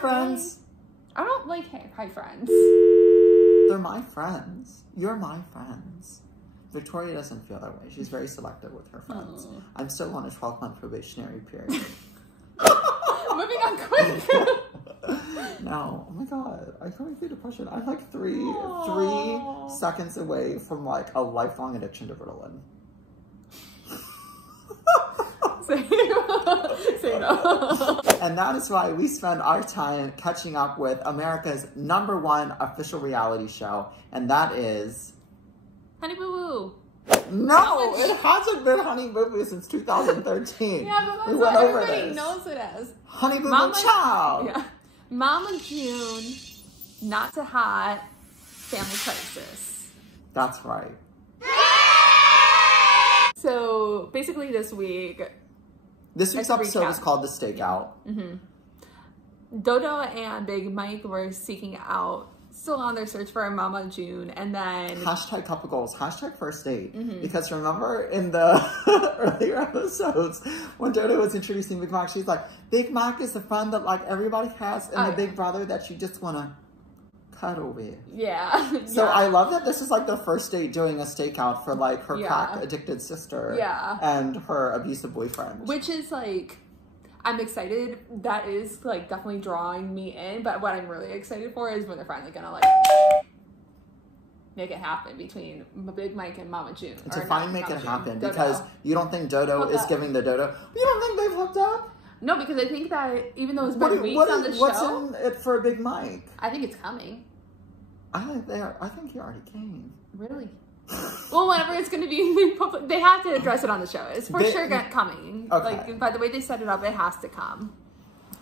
friends. I don't like hi friends. They're my friends. You're my friends. Victoria doesn't feel that way. She's very selective with her friends. I'm still on a 12-month probationary period. Moving on quick. No, oh my god, I'm going through depression. I'm like three seconds away from like a lifelong addiction to Ritalin. Say no. And that is why we spend our time catching up with America's #1 official reality show, and that is Honey Boo Boo. No, it hasn't been Honey Boo Boo since 2013. Yeah, but that's we what went over everybody this. knows it as. Honey Boo Boo Chow. Yeah. Mama June, Not So Hot, Family Crisis. That's right. So basically this week's episode is called The Stakeout. Dodo and Big Mike were seeking out, still on their search for Mama June, and then Hashtag couple goals, hashtag first date. Because remember in the earlier episodes when Dodo was introducing Big Mike, she's like, Big Mike is the friend that like everybody has and the big brother that you just want to cuddle with. Yeah. So I love that this is like the first date doing a stakeout for like her crack addicted sister and her abusive boyfriend. Which is like, I'm excited. That is like definitely drawing me in. But what I'm really excited for is when they're finally gonna like make it happen between Big Mike and Mama June. To finally make it happen, because you don't think Dodo is giving the Dodo. You don't think they've hooked up? No, because I think that even though it's been weeks on the show, what's in it for Big Mike? I think it's coming. I think he already came. Really? Well, whenever it's going to be in public, they have to address it on the show. It's for sure coming. Okay. Like, by the way they set it up, it has to come.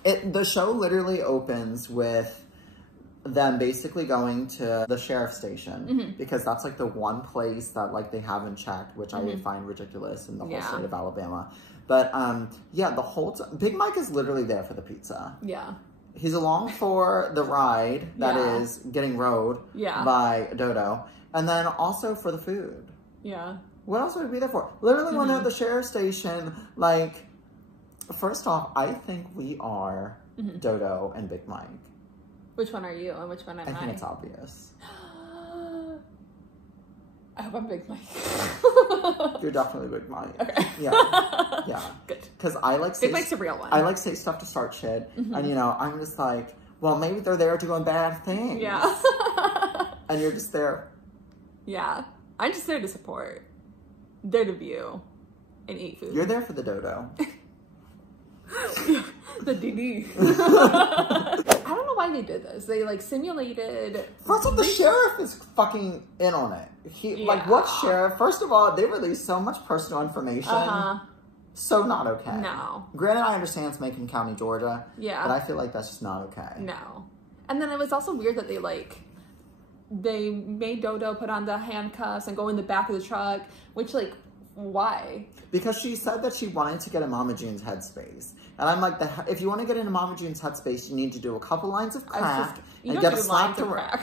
The show literally opens with them basically going to the sheriff's station because that's like the one place that like they haven't checked, which I would find ridiculous in the whole state of Alabama. But yeah, the whole time, Big Mike is literally there for the pizza. Yeah. He's along for the ride that is getting rode by Dodo. And then also for the food. Yeah. What else would we be there for? Literally when they're at the sheriff's station, like, first off, I think we are Dodo and Big Mike. Which one are you and which one am I? I think it's obvious. I hope I'm Big Mike. You're definitely Big Mike. Okay. Yeah. Yeah. Good. Because I like Big Mike's a real one. I like say stuff to start shit. And, you know, I'm just like, well, maybe they're there doing bad things. Yeah. And you're just there. Yeah. I'm just there to support. There to view and eat food. You're there for the Dodo. The DD. I don't know why they did this. They like simulated. First of all, the sheriff is fucking in on it. Like, what sheriff? First of all, they released so much personal information. So not okay. No. Granted, I understand it's Macon County, Georgia. Yeah. But I feel like that's just not okay. No. And then it was also weird that they made Dodo put on the handcuffs and go in the back of the truck, which like, why? Because she said that she wanted to get in Mama June's headspace. And I'm like, if you want to get into Mama June's headspace, you need to do a couple lines of crack and get a slap to crack.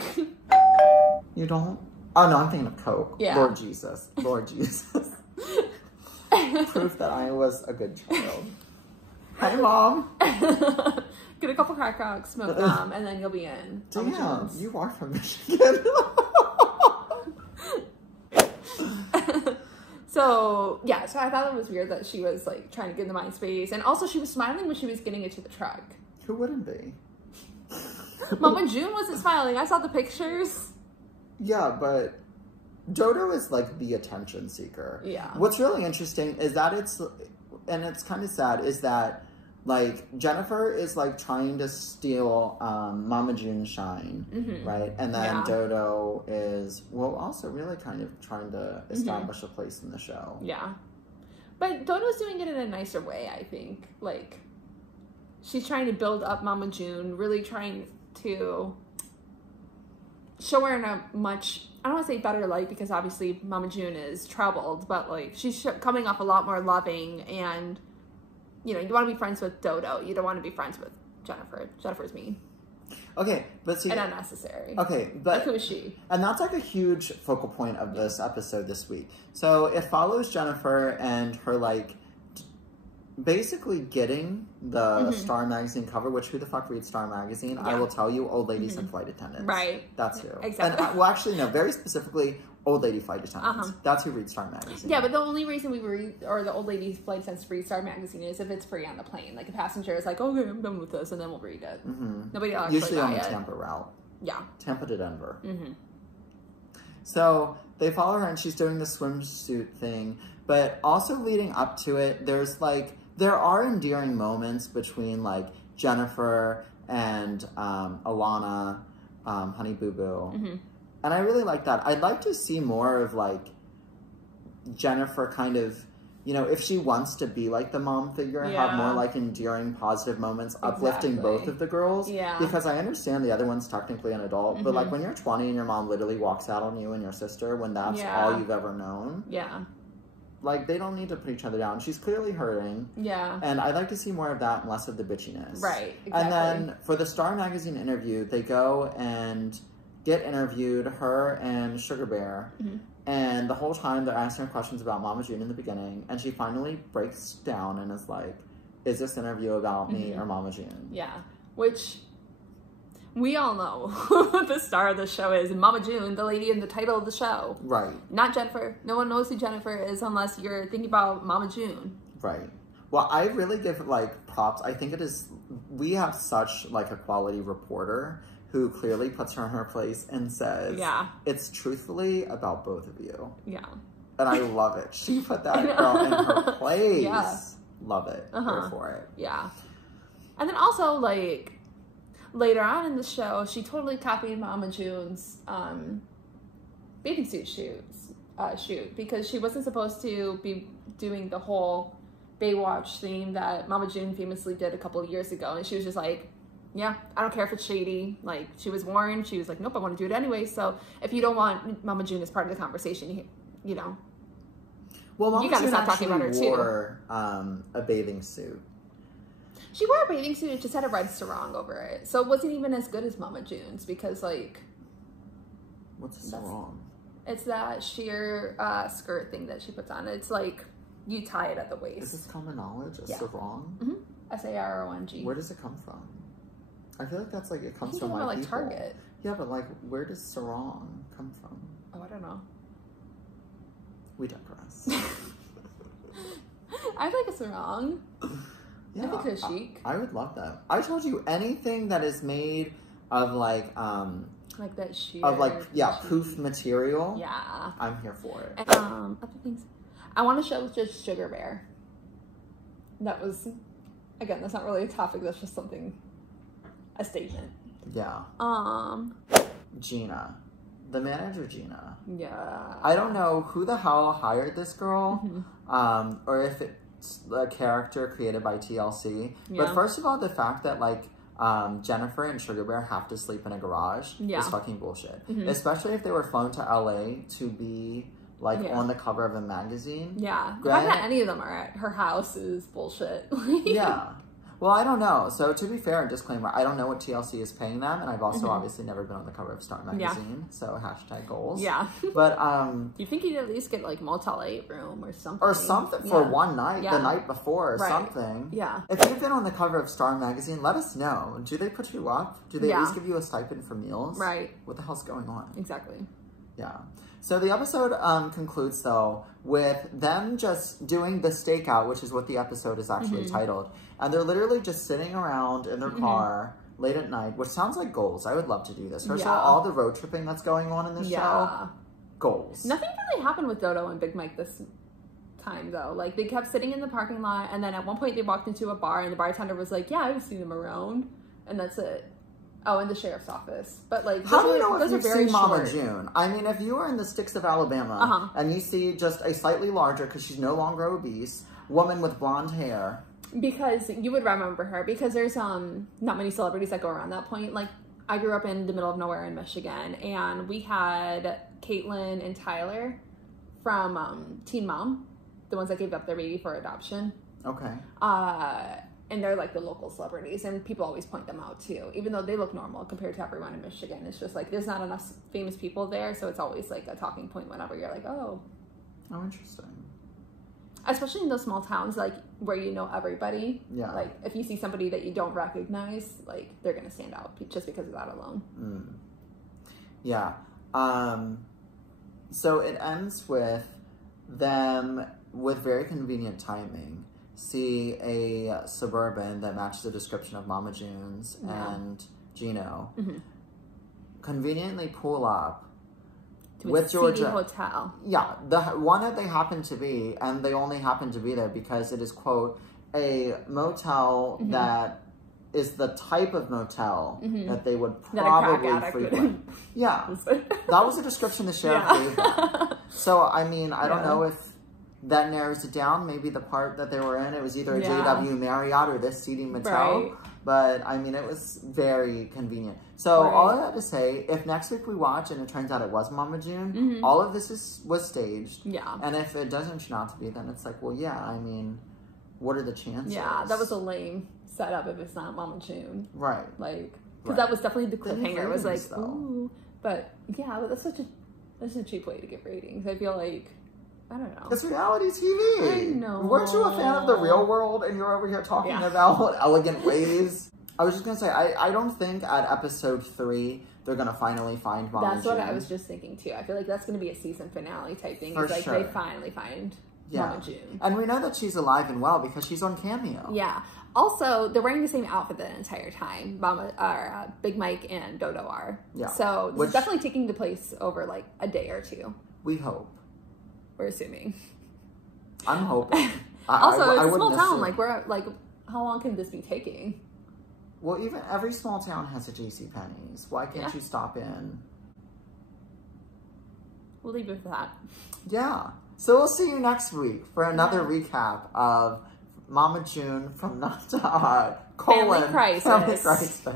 You don't? Oh no, I'm thinking of Coke. Yeah. Lord Jesus. Lord Jesus. Proof that I was a good child. Hi, Mom. Get a couple crack rocks, smoke them, and then you'll be in. Damn, you are from Michigan. So, yeah, so I thought it was weird that she was, like, trying to get in the mind space. And also, she was smiling when she was getting into the truck. Who wouldn't be? Mama June wasn't smiling. I saw the pictures. Yeah, but Dodo is, like, the attention seeker. Yeah. What's really interesting is that and it's kind of sad, is that, like, Jennifer is, like, trying to steal Mama June's shine, right? And then Dodo is, well, also really kind of trying to establish a place in the show. Yeah. But Dodo's doing it in a nicer way, I think. Like, she's trying to build up Mama June, really trying to show her in a much, I don't want to say better light, because obviously Mama June is troubled, but, like, she's coming off a lot more loving and... You know, you want to be friends with Dodo. You don't want to be friends with Jennifer. Jennifer's mean. Okay, but see... And unnecessary. Okay, but... Like, who is she? And that's, like, a huge focal point of this episode this week. So, it follows Jennifer and her, like, basically getting the Star Magazine cover, which who the fuck reads Star Magazine? Yeah. I will tell you, old ladies and flight attendants. Right. That's who. Exactly. And, well, actually, no, very specifically, old lady flight attendants. That's who reads Star Magazine. Yeah, but the only reason we read, or the old ladies flight attendants read Star Magazine is if it's free on the plane. Like, a passenger is like, okay, I'm done with this, and then we'll read it. Nobody will actually usually on the Tampa route. Yeah. Tampa to Denver. So, they follow her, and she's doing the swimsuit thing. But also leading up to it, there's, like, there are endearing moments between, like, Jennifer and Alana, Honey Boo Boo. And I really like that. I'd like to see more of, like, Jennifer kind of, you know, if she wants to be, like, the mom figure, have more, like, endearing, positive moments, uplifting both of the girls. Yeah. Because I understand the other one's technically an adult, but, like, when you're 20 and your mom literally walks out on you and your sister when that's all you've ever known. Yeah. Like, they don't need to put each other down. She's clearly hurting. Yeah. And I'd like to see more of that and less of the bitchiness. Right, exactly. And then for the Star Magazine interview, they go and get interviewed, her and Sugar Bear. And the whole time they're asking her questions about Mama June in the beginning. And she finally breaks down and is like, is this interview about me or Mama June? Yeah. Which... we all know who the star of the show is. Mama June, the lady in the title of the show. Right. Not Jennifer. No one knows who Jennifer is unless you're thinking about Mama June. Right. Well, I really give, like, props. I think it is... we have such, like, a quality reporter who clearly puts her in her place and says, it's truthfully about both of you. Yeah. And I love it. She put that girl in her place. Yeah. Love it. Here for it. Yeah. And then also, like... later on in the show, she totally copied Mama June's bathing suit shoot because she wasn't supposed to be doing the whole Baywatch theme that Mama June famously did a couple of years ago. And she was just like, yeah, I don't care if it's shady. Like, she was warned. She was like, nope, I want to do it anyway. So if you don't want Mama June as part of the conversation, you know, well, Mama you got to stop talking about her wore, too. A bathing suit. She wore a bathing suit, it just had a red sarong over it. So it wasn't even as good as Mama June's because, like... what's a sarong? It's that sheer skirt thing that she puts on. It's like, you tie it at the waist. Is this common knowledge? A sarong? S-A-R-O-N-G. Where does it come from? I feel like that's like, it comes from my like people. Target. Yeah, but like, where does sarong come from? Oh, I don't know. We digress. I like a sarong. Yeah, I think they're chic. I would love that. I told you anything that is made of like that sheer of like poof material. Yeah, I'm here for it. And, other things, I want to show just Sugar Bear. That was, again, that's not really a topic. That's just something, a statement. Yeah. Gina, the manager Gina. Yeah. I don't know who the hell hired this girl, or if it. The character created by TLC. Yeah. But first of all, the fact that like Jennifer and Sugar Bear have to sleep in a garage is fucking bullshit. Especially if they were flown to LA to be like on the cover of a magazine. Yeah. The fact that any of them are at her house is bullshit. Yeah. Well, I don't know. So to be fair, disclaimer, I don't know what TLC is paying them, and I've also obviously never been on the cover of Star Magazine, so hashtag goals. Yeah. But you think you'd at least get like Motel 8 room or something? Or something for one night, the night before or something. Yeah. If you've been on the cover of Star Magazine, let us know. Do they put you up? Do they at least give you a stipend for meals? Right. What the hell's going on? Exactly. Yeah. So the episode concludes, though, with them just doing the stakeout, which is what the episode is actually titled. And they're literally just sitting around in their car late at night, which sounds like goals. I would love to do this. First of all the road tripping that's going on in this show, goals. Nothing really happened with Dodo and Big Mike this time, though. Like, they kept sitting in the parking lot, and then at one point they walked into a bar, and the bartender was like, yeah, I've seen them around. And that's it. Oh, in the sheriff's office. But, like, how do you know if you've seen Mama June? I mean, if you are in the sticks of Alabama and you see just a slightly larger, because she's no longer obese, woman with blonde hair. Because you would remember her, because there's not many celebrities that go around that point. Like, I grew up in the middle of nowhere in Michigan, and we had Caitlin and Tyler from Teen Mom, the ones that gave up their baby for adoption. Okay. And they're like the local celebrities, and people always point them out too, even though they look normal compared to everyone in Michigan. It's just like there's not enough famous people there, so it's always like a talking point whenever you're like, oh, interesting. Especially in those small towns, like, where you know everybody. Yeah. Like, if you see somebody that you don't recognize, like, they're going to stand out just because of that alone. Yeah. So it ends with them, with very convenient timing, see a Suburban that matches the description of Mama June's and Gino conveniently pull up with Georgia hotel. Yeah, the one that they happen to be, and they only happen to be there because it is, quote, a motel that is the type of motel that they would probably frequent. Yeah, that was a description the sheriff gave them. So, I mean, I don't know if that narrows it down. Maybe the part that they were in, it was either a JW Marriott or this seedy motel. Right. But, I mean, it was very convenient. So, all I had to say, if next week we watch and it turns out it was Mama June, all of this was staged. Yeah. And if it doesn't turn out to be, then it's like, well, yeah, I mean, what are the chances? Yeah, that was a lame setup if it's not Mama June. Right. Like, because that was definitely the cliffhanger. It was like, ooh. But, yeah, that's a cheap way to get ratings. I feel like, I don't know. It's reality TV. I know. Weren't you a fan of The Real World and you're over here talking about elegant ways? I was just going to say, I don't think at episode 3 they're going to finally find Mama June. That's what I was just thinking too. I feel like that's going to be a season finale type thing. It's like they finally find Mama June. And we know that she's alive and well because she's on Cameo. Yeah. Also, they're wearing the same outfit the entire time. Big Mike and Dodo are. Yeah. So it's definitely taking the place over like a day or two. We hope. We're assuming. I'm hoping. Also, it's a small town. Like, how long can this be taking? Well, even every small town has a JCPenney's. Why can't you stop in? We'll leave it with that. Yeah. So we'll see you next week for another recap of Mama June from Not to Odd, Family Crisis.